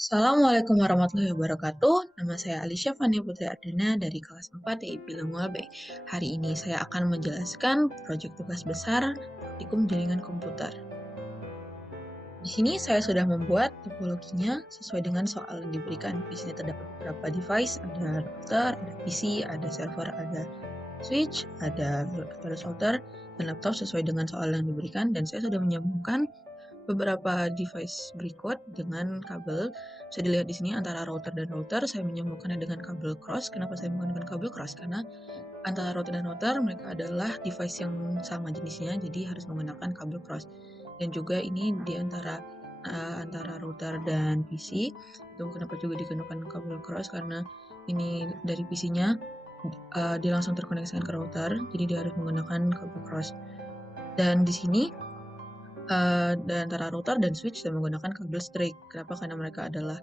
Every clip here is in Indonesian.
Assalamualaikum warahmatullahi wabarakatuh. Nama saya Alicia Fania Putri Ardana dari kelas 4 TIP Bilingual B. Hari ini saya akan menjelaskan proyek tugas besar praktikum jaringan komputer. Di sini saya sudah membuat topologinya sesuai dengan soal yang diberikan. Di sini terdapat beberapa device, ada router, ada PC, ada server, ada switch, ada virtual router, dan laptop sesuai dengan soal yang diberikan. Dan saya sudah menyambungkan beberapa device berikut dengan kabel. Bisa dilihat di sini antara router dan router, saya menyambungkannya dengan kabel cross. Kenapa saya menggunakan kabel cross? Karena antara router dan router mereka adalah device yang sama jenisnya, jadi harus menggunakan kabel cross. Dan juga ini di antara router dan PC, itu kenapa juga digunakan kabel cross, karena ini dari PC-nya dia langsung terkoneksikan ke router, jadi dia harus menggunakan kabel cross. Dan di sini dan antara router dan switch dan menggunakan kabel straight. Kenapa? Karena mereka adalah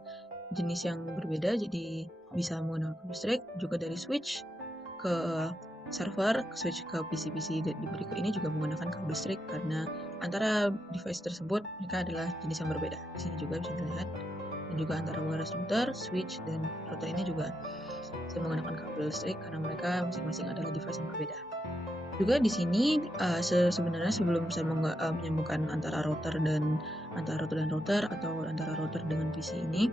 jenis yang berbeda, jadi bisa menggunakan kabel straight. Juga dari switch ke server, switch ke PC-PC di berikut ini juga menggunakan kabel straight, karena antara device tersebut mereka adalah jenis yang berbeda. Di sini juga bisa dilihat. Dan juga antara wireless router, switch, dan router ini juga saya menggunakan kabel straight karena mereka masing-masing adalah device yang berbeda. Juga di sini sebenarnya sebelum saya menyambungkan antara router dan router atau antara router dengan PC ini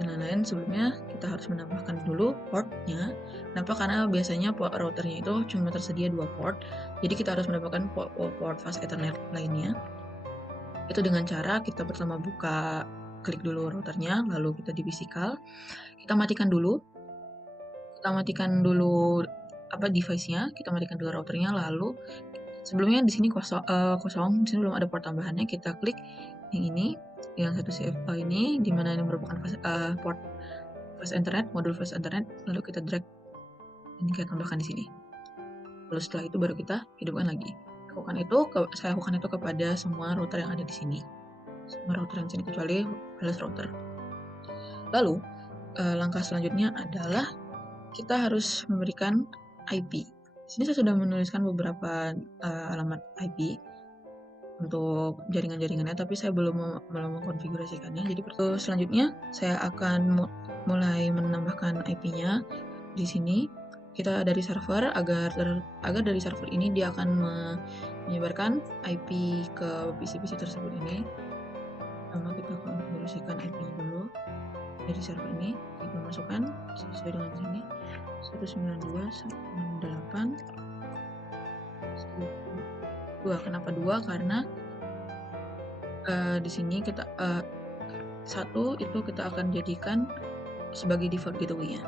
dan lain-lain, sebelumnya kita harus menambahkan dulu portnya. Kenapa? Karena biasanya routernya itu cuma tersedia 2 port, jadi kita harus menambahkan port fast Ethernet lainnya. Itu dengan cara kita pertama klik dulu routernya, lalu kita di physical, kita matikan dulu device-nya, kita matikan dulu routernya, lalu sebelumnya di sini kosong, di sini belum ada port tambahannya. Kita klik yang ini, yang satu CFA ini, di mana ini merupakan port fast Ethernet, modul fast Ethernet, lalu kita drag ini kita tambahkan di sini. Lalu setelah itu baru kita hidupkan lagi. Saya lakukan itu kepada semua router yang ada di sini, semua router yang di sini kecuali wireless router. Lalu langkah selanjutnya adalah kita harus memberikan IP. Di sini saya sudah menuliskan beberapa alamat IP untuk jaringan-jaringannya, tapi saya belum mengkonfigurasikannya. Jadi selanjutnya saya akan mulai menambahkan IP-nya. Di sini kita dari server, agar dari server ini dia akan menyebarkan IP ke PC-PC tersebut ini. Pertama kita konfigurasikan IP-nya dulu. Dari server ini kita masukkan sesuai dengan sini 192.168.1. Kenapa 2? Karena di sini kita 1 itu kita akan jadikan sebagai default gateway-nya.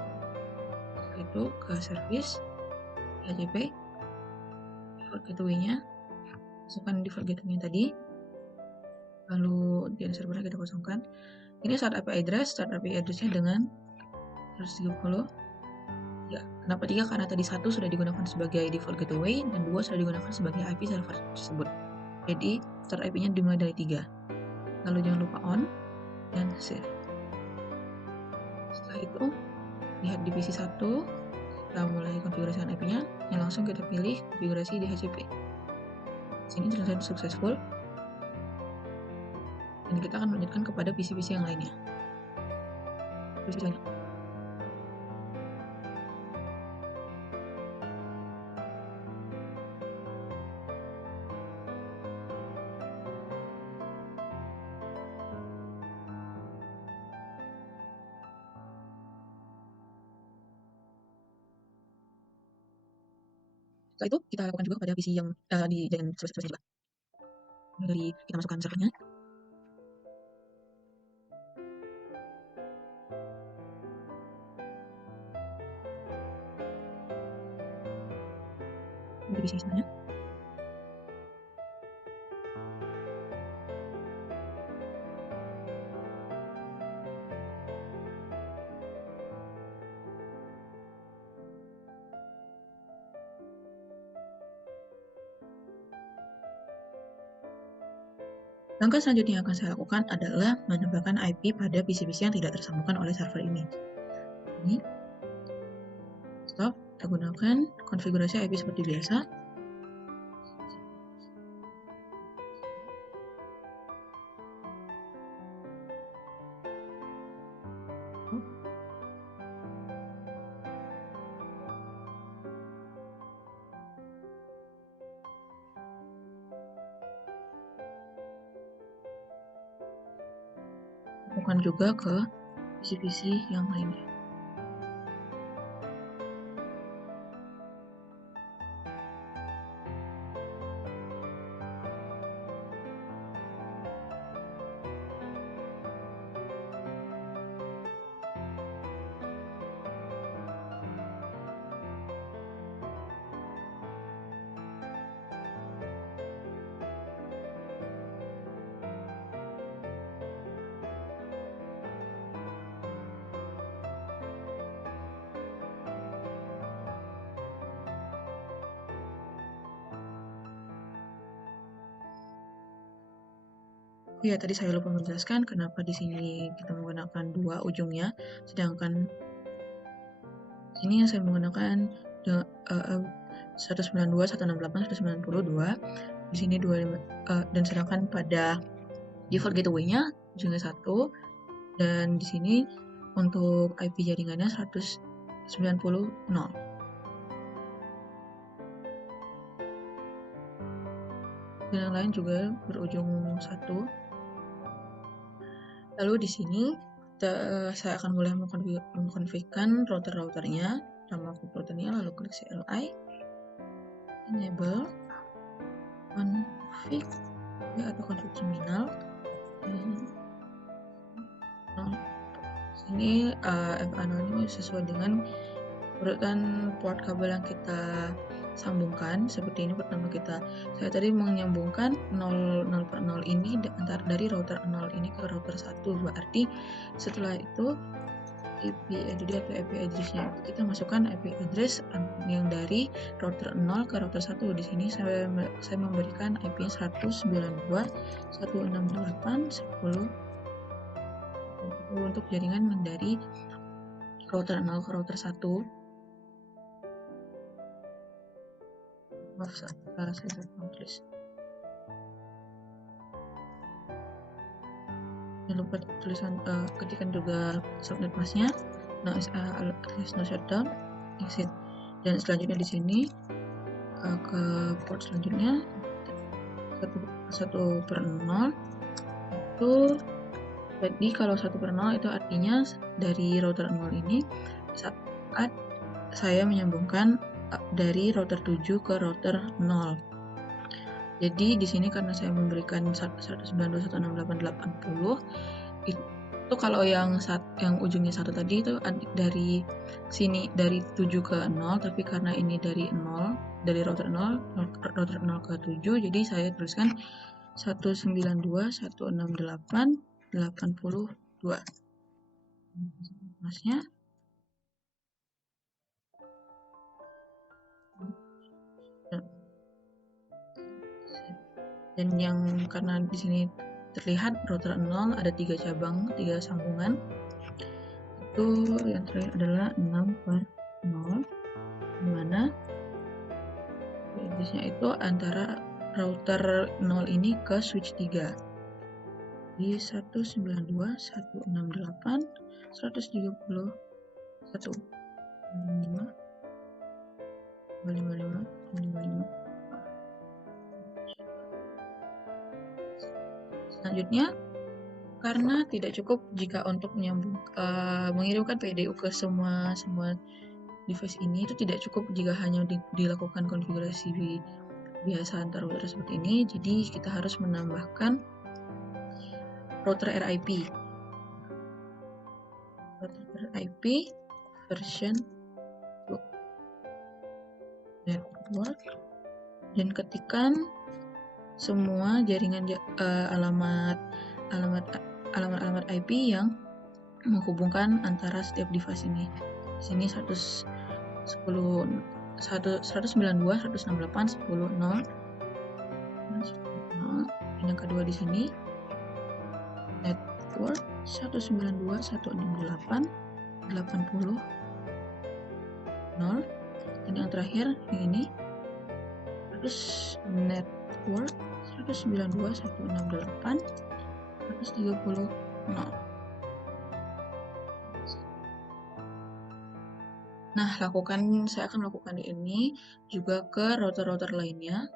Itu ke service HCP default gateway-nya, masukkan default gateway-nya tadi, lalu di servernya kita kosongkan. Ini start IP address-nya dengan 130. Ya, kenapa 3? Karena tadi 1 sudah digunakan sebagai default gateway dan 2 sudah digunakan sebagai IP server tersebut. Jadi start IP-nya dimulai dari 3. Lalu jangan lupa on dan save. Setelah itu lihat di PC 1, kita mulai konfigurasi IP-nya, yang langsung kita pilih konfigurasi di HCP. Sini terlihat successful, dan kita akan melanjutkan kepada PC-PC yang lainnya. Setelah itu kita lakukan juga pada PC yang di jaringan server juga. Dari kita masukkan servernya. Di PC semuanya. Langkah selanjutnya yang akan saya lakukan adalah menambahkan IP pada PC-PC yang tidak tersambungkan oleh server ini. Ini stop, kita gunakan konfigurasi IP seperti biasa. lakukan juga ke PC-PC yang lainnya. Ya, tadi saya lupa menjelaskan kenapa di sini kita menggunakan dua ujungnya, sedangkan ini yang saya menggunakan 192, 168, 192. Di sini 25, dan sedangkan pada default gateway-nya ujungnya 1, dan di sini untuk IP jaringannya 190. Dan yang lain juga berujung 1. Lalu di sini saya akan mulai mengkonfigurkan router-routernya. Nama routernya, lalu klik CLI, enable, config, ya, atau config terminal. Sini FA0 sesuai dengan urutan port kabel yang kita sambungkan. Seperti ini, pertama saya tadi menyambungkan 0 per 0 ini dari router 0 ini ke router 1, berarti setelah itu IP address-nya kita masukkan IP address yang dari router 0 ke router 1. Di sini saya memberikan IP-nya 192.168.10 untuk jaringan dari router 0 ke router 1. Maaf, saya tulis. Jangan lupa tulisan ketikan juga subnet masnya. No shutdown, exit. Dan selanjutnya di sini ke port selanjutnya 1 per 0 itu. Jadi kalau 1 per 0 itu artinya dari router 0 ini saat saya menyambungkan dari router 7 ke router 0. Jadi di sini karena saya memberikan 192.168.80, itu kalau yang ujungnya 1 tadi itu dari sini dari 7 ke 0, tapi karena ini dari 0, dari router 0 ke 7, jadi saya tuliskan 192.168.82. Masnya. Dan yang karena di sini terlihat router 0 ada 3 cabang, 3 sambungan. Itu yang terakhir adalah 6 per 0, dimana address-nya itu antara router 0 ini ke switch 3 di 192.168.131 255. Selanjutnya, karena tidak cukup jika untuk mengirimkan PDU ke semua device ini, itu tidak cukup jika hanya dilakukan konfigurasi biasa antar router seperti ini. Jadi kita harus menambahkan router RIP. Router RIP version 2 network, dan ketikkan semua jaringan alamat IP yang menghubungkan antara setiap device ini. Di sini 192.168.10.0. Dan yang kedua di sini network 192.168.80.0. Dan yang terakhir yang ini network 192.168.130.0. Nah, saya akan lakukan ini juga ke router-router lainnya.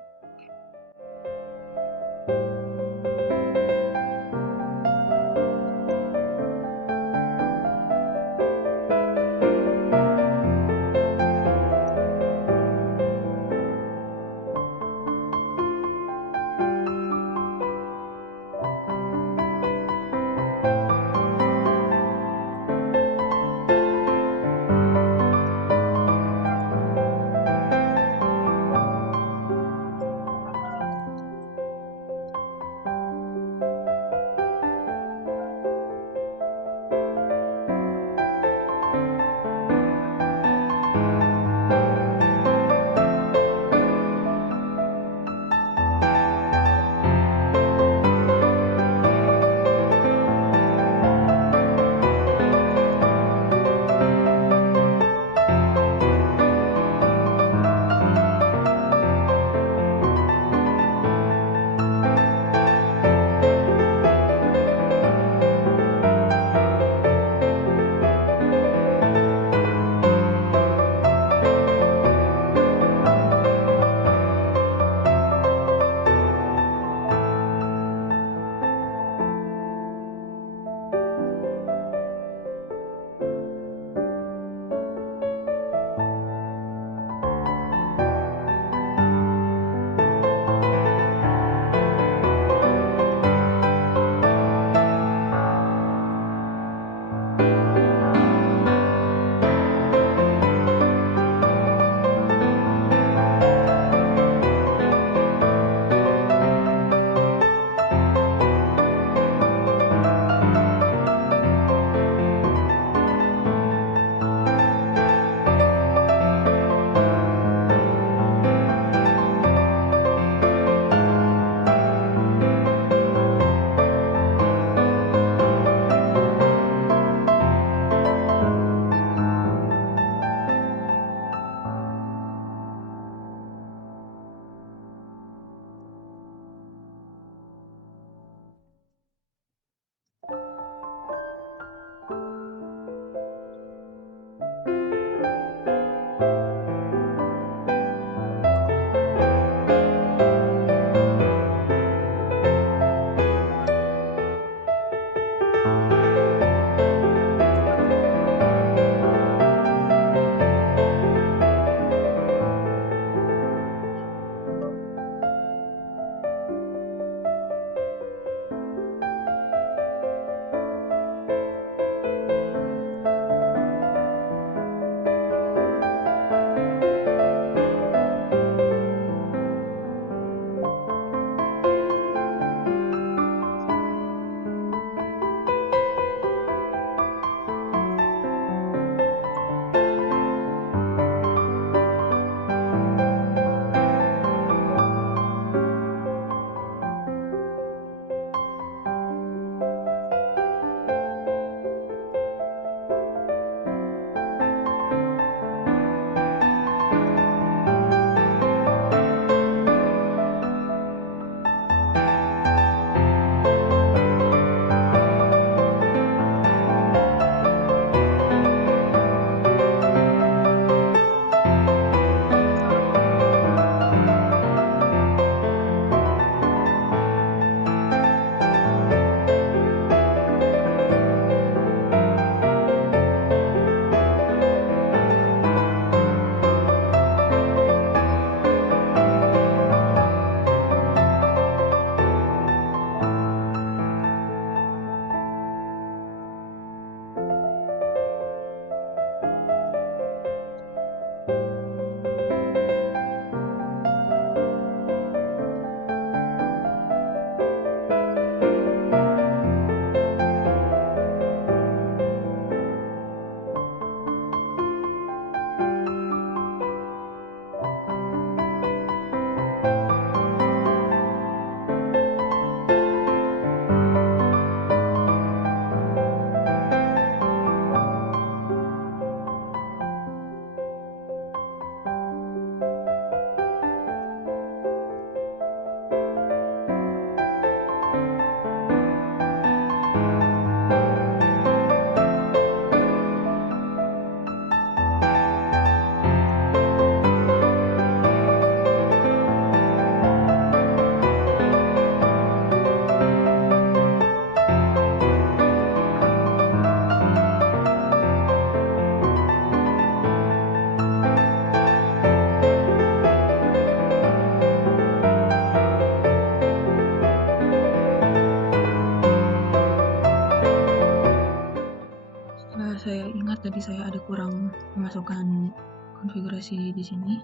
saya ingat tadi saya ada kurang memasukkan konfigurasi di sini.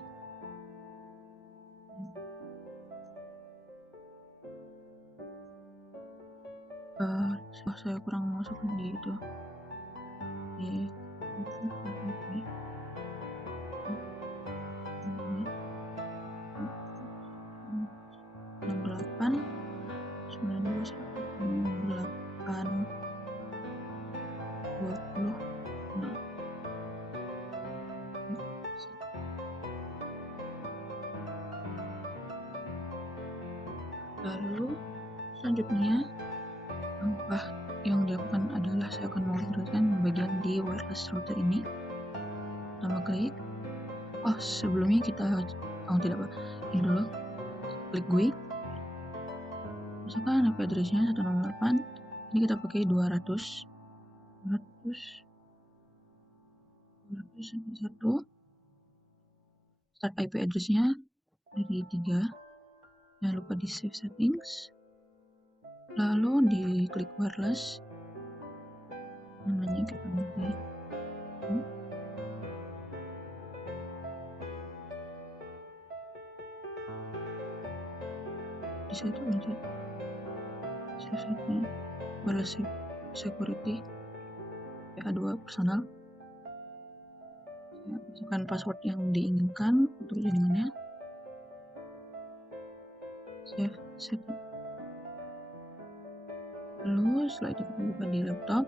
Saya kurang memasukkan di itu. Di 68 92 8 20 Lalu selanjutnya langkah yang dilakukan adalah saya akan melanjutkan bagian di wireless router ini. Pertama klik. Sebelumnya kita tidak apa. Ini dulu. Klik GUI. Misalkan IP address-nya 168. Ini kita pakai 200 1. Start IP address-nya dari 3. Jangan lupa di save settings. Lalu di klik wireless. Namanya kita ganti. Di situ pencet save setting wireless security PA2 personal. Saya masukkan password yang diinginkan untuk jaringannya. Save setting. Lalu setelah itu kita buka di laptop.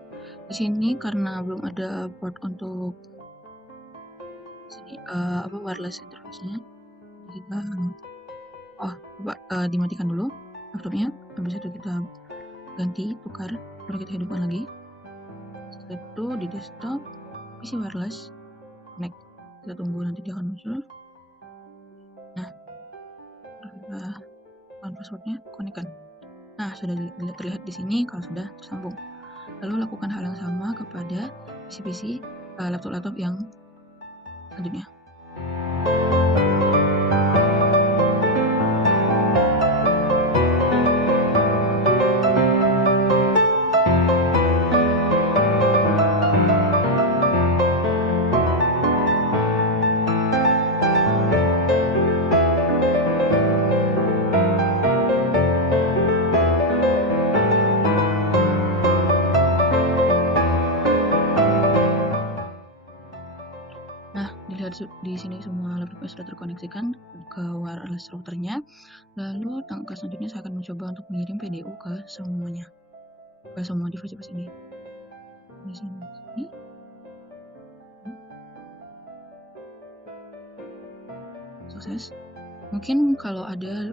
Di sini karena belum ada port untuk wireless interface-nya, kita dimatikan dulu laptopnya. Habis itu kita tukar, baru kita hidupkan lagi. Setelah itu di desktop PC wireless connect. Kita tunggu nanti dia akan muncul. Nah, kita tekan passwordnya, connect-kan. Nah, sudah terlihat di sini kalau sudah tersambung. Lalu lakukan hal yang sama kepada PC-PC laptop-laptop yang selanjutnya. Di sini semua laptopnya sudah terkoneksikan ke wireless routernya. Lalu langkah selanjutnya saya akan mencoba untuk mengirim PDU ke semuanya, ke semua device ini. Di sini. Sukses. Mungkin kalau ada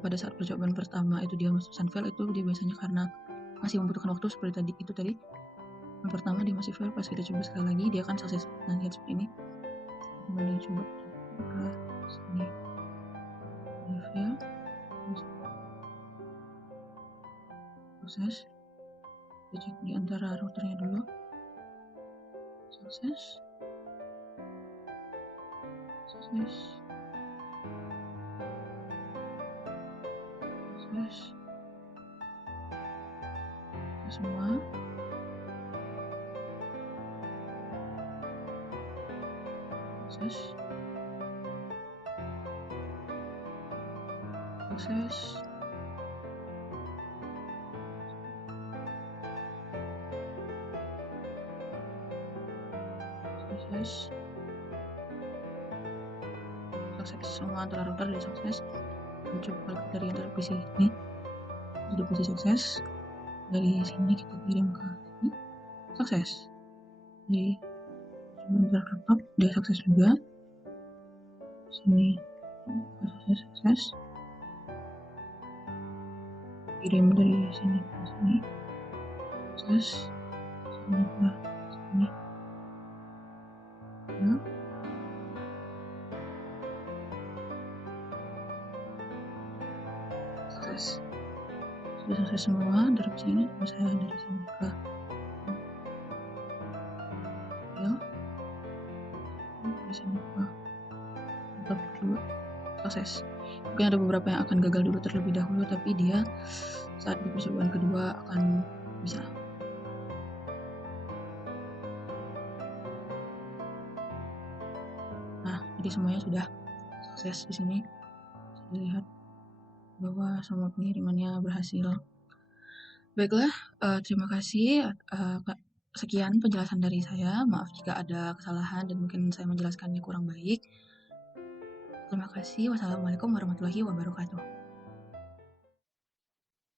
pada saat percobaan pertama itu dia masuk fail, itu dia biasanya karena masih membutuhkan waktu seperti tadi. Yang pertama dia masih fail, pas kita coba sekali lagi dia akan sukses. Nah, lihat seperti ini. Kembali coba ke sini. Fail. Sukses. Kita cek di antara routernya dulu. Sukses. Semua. Sukses. Semua antara router dan sukses. Coba dari antara PC ini sudah PC sukses. Dari sini kita kirim ke sini, sukses. Jadi coba antara laptop dia sukses juga. Sini sukses. Kirim dari sini ke sini, sukses. Sini ke sini. Ya. Sudah selesai semua dari sini. Saya dari sini ke dari sini ke laptop dulu. Sukses. Mungkin ada beberapa yang akan gagal dulu terlebih dahulu, tapi dia saat di percobaan kedua akan bisa. Jadi semuanya sudah sukses di sini. Saya lihat bahwa semua pengirimannya berhasil. Baiklah, terima kasih, sekian penjelasan dari saya. Maaf jika ada kesalahan dan mungkin saya menjelaskannya kurang baik. Terima kasih. Wassalamualaikum warahmatullahi wabarakatuh.